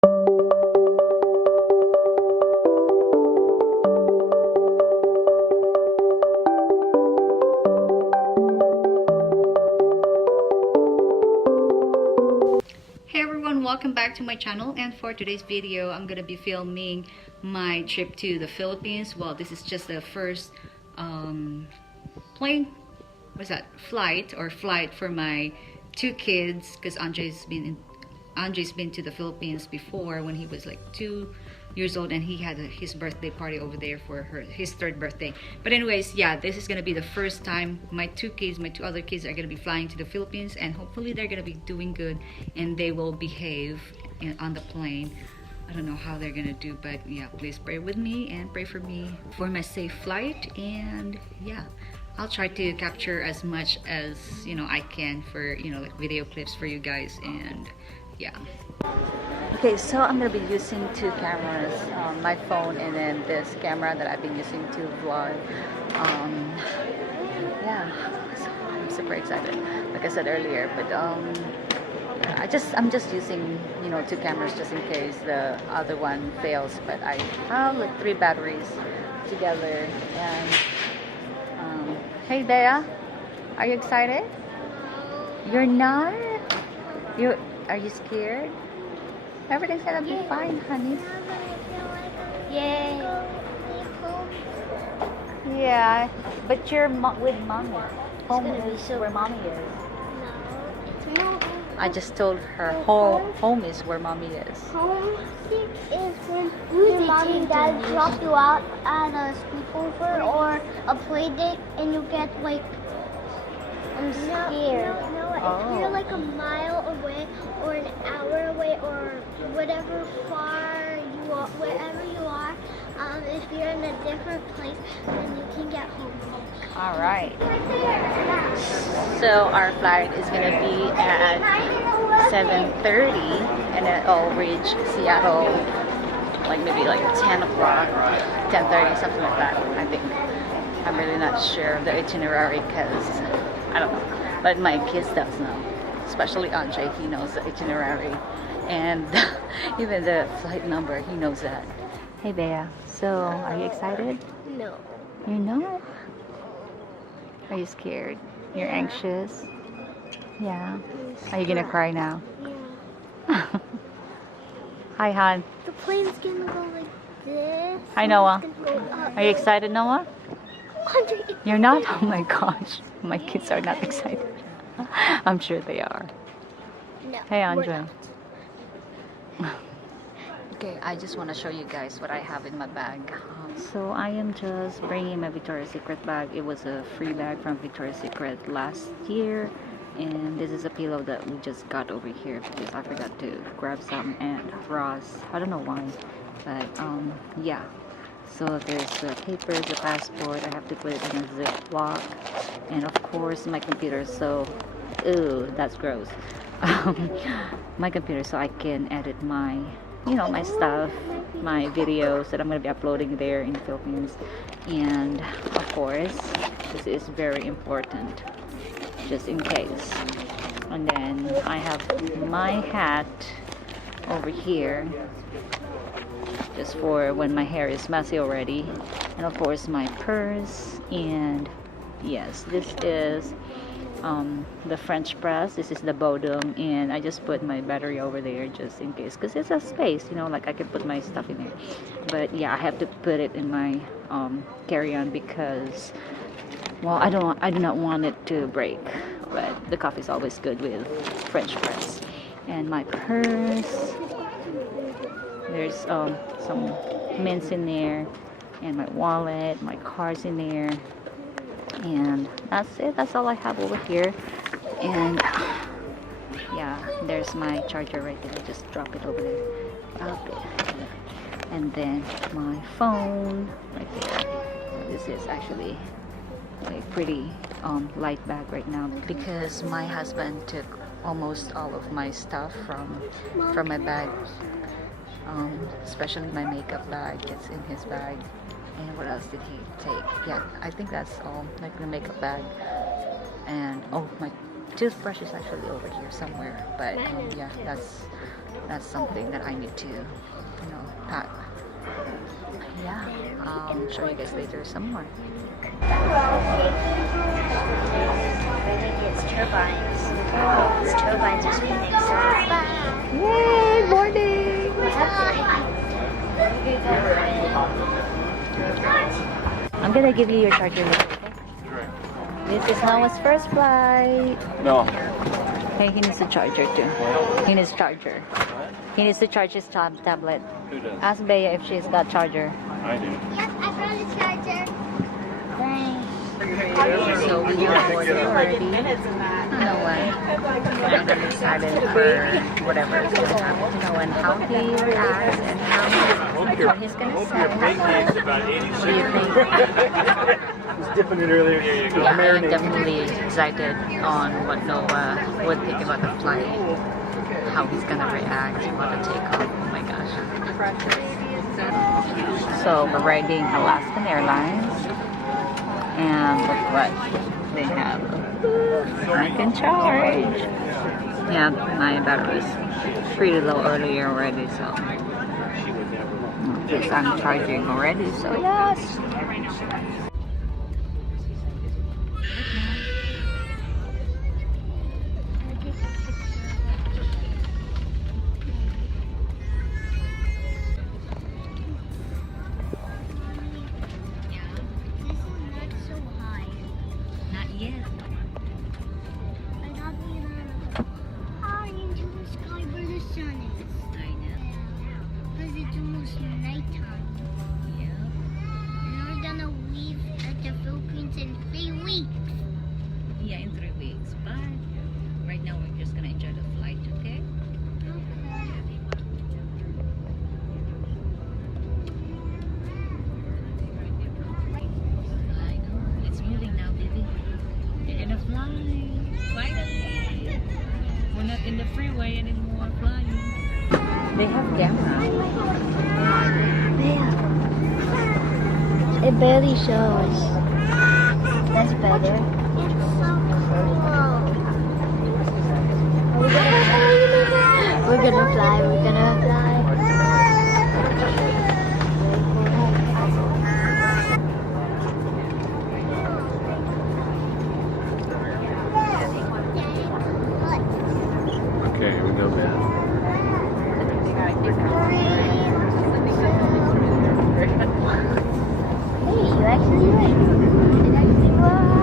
Hey everyone, welcome back to my channel, and for today's video I'm gonna be filming my trip to the Philippines. Well, this is just the first flight for my two kids, because Andre's been to the Philippines before when he was like 2 years old, and he had his birthday party over there for his third birthday. But anyways, yeah, this is gonna be the first time my two other kids are gonna be flying to the Philippines, and hopefully they're gonna be doing good and they will behave on the plane. I don't know how they're gonna do, but yeah, please pray with me and pray for me for my safe flight. And yeah, I'll try to capture as much as I can for like video clips for you guys. And yeah. Okay, so I'm gonna be using two cameras, my phone and then this camera that I've been using to vlog. Yeah, so I'm super excited, like I said earlier. But I'm just using two cameras just in case the other one fails. But I have like 3 batteries together. And hey Bea, are you excited? You're not? Are you scared? Everything's gonna be fine, honey. Yay! Yeah, but you're with mommy. Home is where mommy is. No. I just told her home is where mommy is. Home is when mommy and dad drop you out at a sleepover or a play date, and you get like scared. If you're like a mile away or an hour away or whatever far you are, wherever you are, if you're in a different place, then you can get home. All right. So our flight is gonna be at 7:30, and then it'll reach Seattle like maybe like 10 o'clock, 10:30, something like that. I think. I'm really not sure of the itinerary because I don't know. But my kids does know, especially Andre. He knows the itinerary and even the flight number. He knows that. Hey Bea, so are you excited? No. You're not? Are you scared? You're anxious? Yeah. Are you gonna cry now? Yeah. Hi, hon. The plane's gonna go like this. Hi, Noah. Are Are you excited, Noah? Andre, You're not? Oh my gosh. My kids are not excited. I'm sure they are. No. Hey, we're Andre. not. Okay, I just want to show you guys what I have in my bag. So I am just bringing my Victoria's Secret bag. It was a free bag from Victoria's Secret last year. And this is a pillow that we just got over here because I forgot to grab some at Ross. I don't know why. But yeah. So there's the papers, the passport. I have to put it in a Ziploc, and of course my computer. So, ew, that's gross. My computer, so I can edit my, my stuff, my videos that I'm gonna be uploading there in the Philippines. And of course, this is very important, just in case. And then I have my hat over here, just for when my hair is messy already. And of course my purse. And yes, this is the French press. This is the Bodum, and I just put my battery over there just in case, because it's a space, like I can put my stuff in there. But yeah, I have to put it in my carry-on because, well, I do not want it to break. But the coffee is always good with French press. And my purse, there's some mints in there, and my wallet, my cards in there, and that's it. That's all I have over here. And yeah, there's my charger right there. Just drop it over there. Okay. And then my phone right there. This is actually a pretty light bag right now because my husband took almost all of my stuff from my bag. Especially my makeup bag, it's in his bag. And what else did he take? Yeah, I think that's all, like the makeup bag. And oh, my toothbrush is actually over here somewhere. But yeah, that's that's something that I need to, pack. Yeah, I'll show you guys later some more. It's turbines. It's turbines are spinning. Yay, boarding! I'm gonna give you your charger later, okay? This is Noah's first flight. No. Hey, he needs a charger too. He needs a charger. He needs to charge his tablet. Who does? Ask Bea if she's got charger. I do. Yes, I brought a charger. Thanks. So we are boarding already. You know what? I'm excited for whatever is going to happen. You know, and how he reacts and how he's going to say. What do you think? He's dipping it earlier. Here you go. Yeah, I am definitely excited on what Noah would think about the flight. How he's going to react on the takeoff. Oh my gosh. So we're riding Alaskan Airlines. And look what they have. I can charge. Yeah, my battery was pretty low earlier already, so yes, I'm charging already, so yes. Yeah, in 3 weeks. But right now we're just gonna enjoy the flight, okay? I know. It's moving now, baby. You're gonna fly. Finally. We're not in the freeway anymore, flying. They have camera. It barely shows. That's better. We're gonna fly. We're gonna fly. Okay, here we go, man. Hey, you actually right. It actually worked.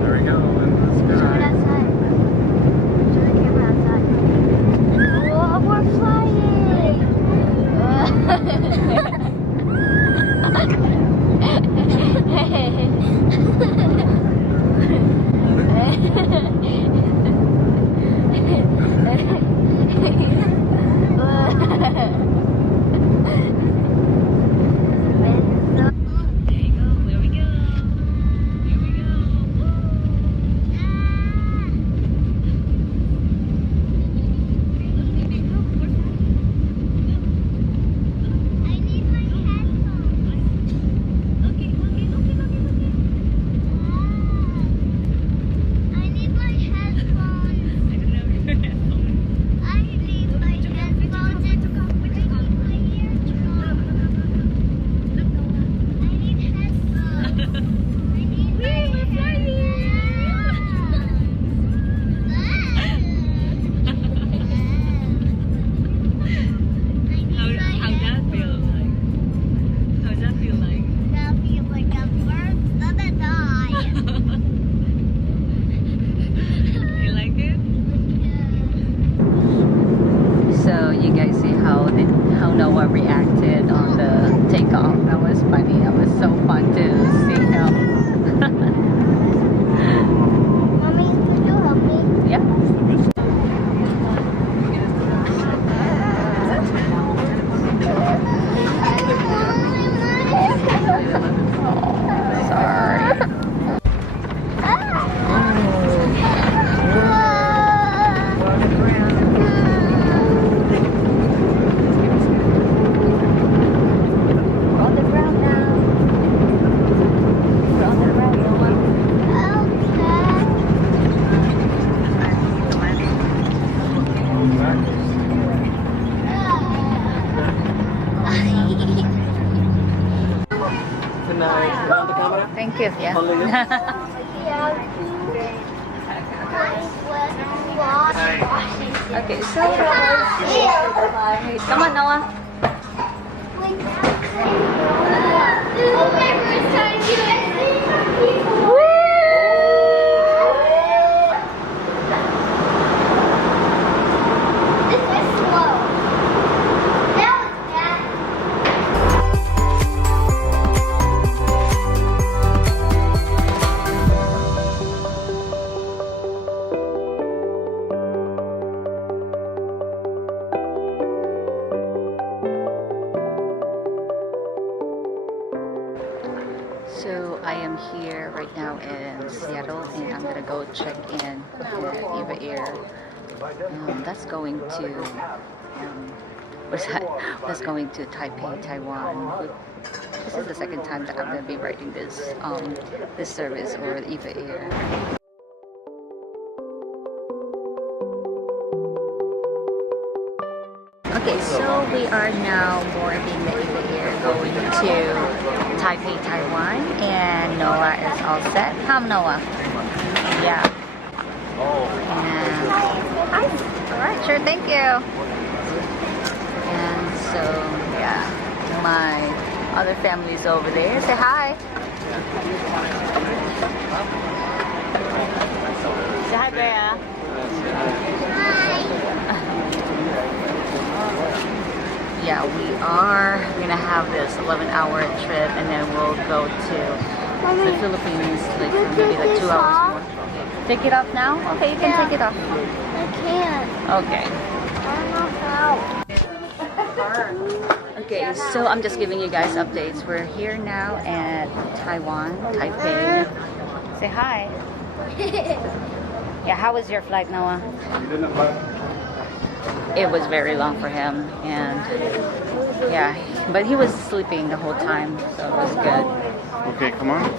There we go. In the sky. I need my Cheers, yeah. Okay, so come on, Noah. So I am here right now in Seattle, and I'm gonna go check in at Eva Air. That's going to what's that? That's going to Taipei, Taiwan. This is the second time that I'm gonna be riding this this service, or the Eva Air. Okay, so we are now boarding the Eva Air going to Taipei, Taiwan, and Noah is all set. Come, Noah. Yeah. And hi. All right, sure, thank you. And so, yeah, my other family's over there. Say hi. Say hi, Bea. Yeah, we are gonna have this 11-hour trip, and then we'll go to the Philippines like for maybe like 2 hours more. Take it off now? Okay, you can take it off. I can't. Okay. I don't know how. Okay, so I'm just giving you guys updates. We're here now at Taiwan, Taipei. Say hi. Yeah, how was your flight, Noah? It was very long for him, and yeah, but he was sleeping the whole time, so it was good. Okay, come on.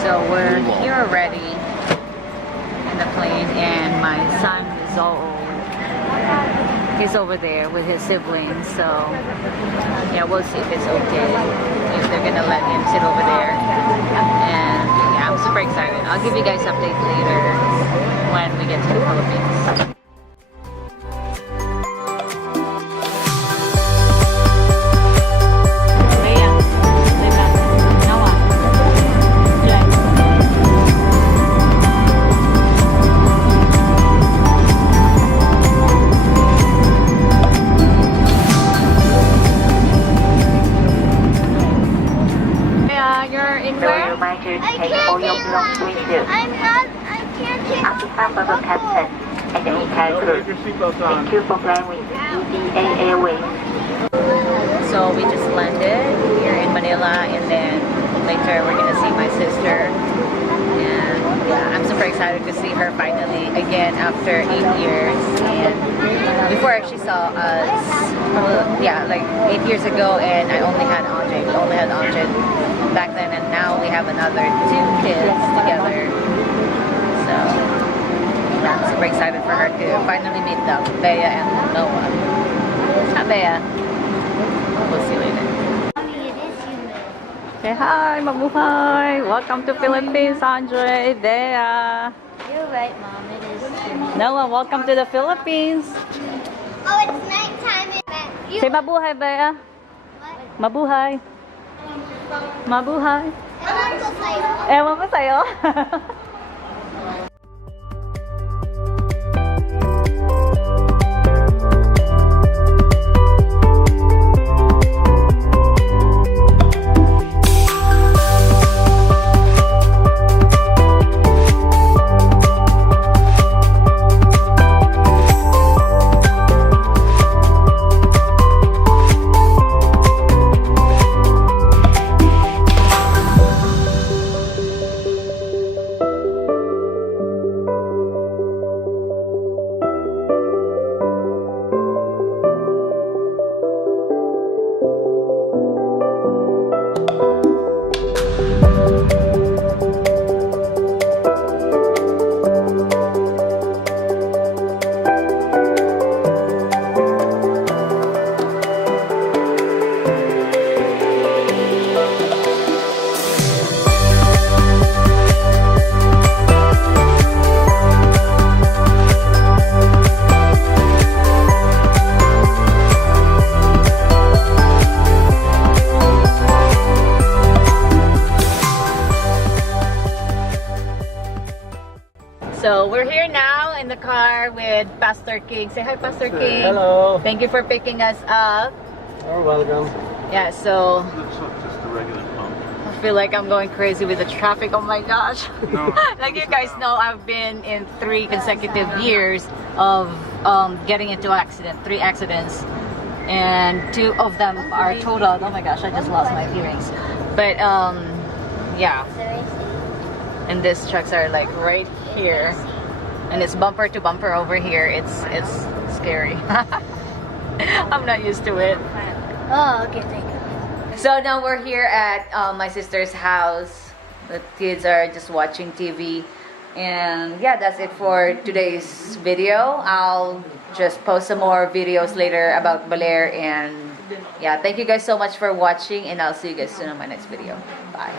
So we're here already in the plane, and my son is all he's over there with his siblings, so yeah, we'll see if it's okay, if they're gonna let him sit over there. And yeah, I'm super excited. I'll give you guys update later when we get to the Philippines. Put your seatbelts on. Thank you for flying with EVA Airways. So we just landed here in Manila, and then later we're gonna see my sister. And yeah, I'm super excited to see her finally again after 8 years. And before she saw us, yeah, like 8 years ago, and I only had Andre. We only had Andre back then, and now we have another 2 kids together. So I'm super excited for her to finally meet them, Bea and Noah. Hi, Bea. We'll see you later. Say hi, mabuhay. Welcome to Philippines, Andre, Bea. You're right, Mom. It is. Noah, welcome to the Philippines. Oh, it's nighttime. Say mabuhay, Bea. What? Mabuhay. Mabuhay. Ewan ko sa'yo. Ewan ko sa'yo. So we're here now in the car with Pastor King. Say hi, Pastor King. Hello. Thank you for picking us up. You're welcome. Yeah, so Looks like just a regular pump. I feel like I'm going crazy with the traffic. Oh my gosh. No. Like you guys know, I've been in 3 consecutive years of getting into three accidents, and 2 of them are totaled. Oh my gosh, I just lost my earrings. But yeah, and these trucks are like right here, and it's bumper to bumper over here. It's scary. I'm not used to it. Oh, okay, thank you. So now we're here at my sister's house. The kids are just watching TV. And yeah, that's it for today's video. I'll just post some more videos later about Baler. And yeah, thank you guys so much for watching. And I'll see you guys soon on my next video. Bye.